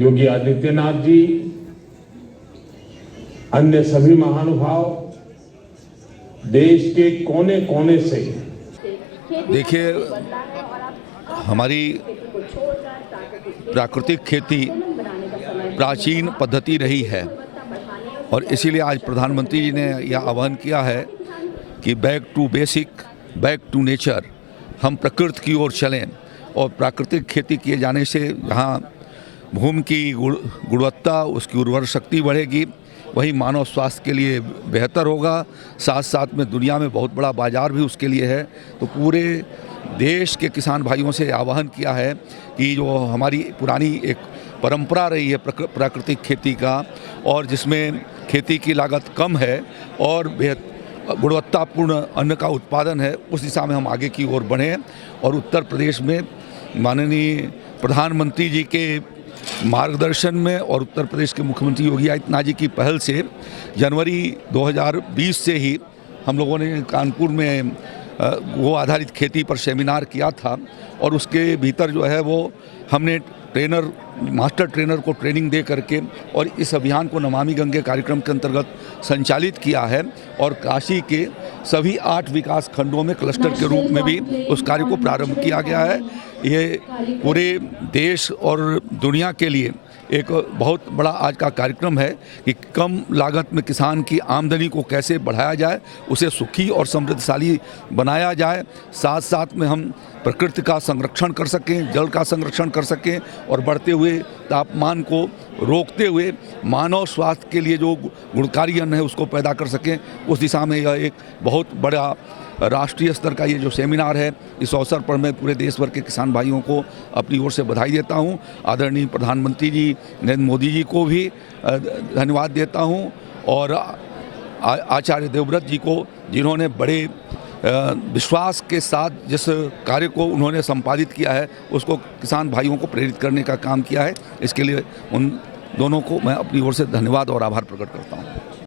योगी आदित्यनाथ जी, अन्य सभी महानुभाव देश के कोने कोने से। देखिए, हमारी प्राकृतिक खेती प्राचीन पद्धति रही है और इसीलिए आज प्रधानमंत्री जी ने यह आह्वान किया है कि back to basic, back to nature, हम प्रकृति की ओर चलें। और प्राकृतिक खेती किए जाने से जहाँ भूमि की गुणवत्ता, उसकी उर्वर शक्ति बढ़ेगी, वही मानव स्वास्थ्य के लिए बेहतर होगा। साथ साथ में दुनिया में बहुत बड़ा बाजार भी उसके लिए है। तो पूरे देश के किसान भाइयों से आह्वान किया है कि जो हमारी पुरानी एक परंपरा रही है प्राकृतिक खेती का, और जिसमें खेती की लागत कम है और गुणवत्तापूर्ण अन्न का उत्पादन है, उस दिशा में हम आगे की ओर बढ़ें। और उत्तर प्रदेश में माननीय प्रधानमंत्री जी के मार्गदर्शन में और उत्तर प्रदेश के मुख्यमंत्री योगी आदित्यनाथ जी की पहल से जनवरी 2020 से ही हम लोगों ने कानपुर में वो आधारित खेती पर सेमिनार किया था और उसके भीतर जो है वो हमने मास्टर ट्रेनर को ट्रेनिंग दे करके और इस अभियान को नमामि गंगे कार्यक्रम के अंतर्गत संचालित किया है। और काशी के सभी 8 विकास खंडों में क्लस्टर के रूप में भी उस कार्य को प्रारंभ किया गया है। ये पूरे देश और दुनिया के लिए एक बहुत बड़ा आज का कार्यक्रम है कि कम लागत में किसान की आमदनी को कैसे बढ़ाया जाए, उसे सुखी और समृद्धशाली बनाया जाए। साथ साथ में हम प्रकृति का संरक्षण कर सकें, जल का संरक्षण कर सकें और बढ़ते हुए तापमान को रोकते हुए मानव स्वास्थ्य के लिए जो गुणकारी अन्न है उसको पैदा कर सकें। उस दिशा में यह एक बहुत बड़ा राष्ट्रीय स्तर का ये जो सेमिनार है, इस अवसर पर मैं पूरे देश भर के किसान भाइयों को अपनी ओर से बधाई देता हूँ। आदरणीय प्रधानमंत्री जी नरेंद्र मोदी जी को भी धन्यवाद देता हूँ और आचार्य देवव्रत जी को, जिन्होंने बड़े विश्वास के साथ जिस कार्य को उन्होंने संपादित किया है उसको किसान भाइयों को प्रेरित करने का काम किया है। इसके लिए उन दोनों को मैं अपनी ओर से धन्यवाद और आभार प्रकट करता हूँ।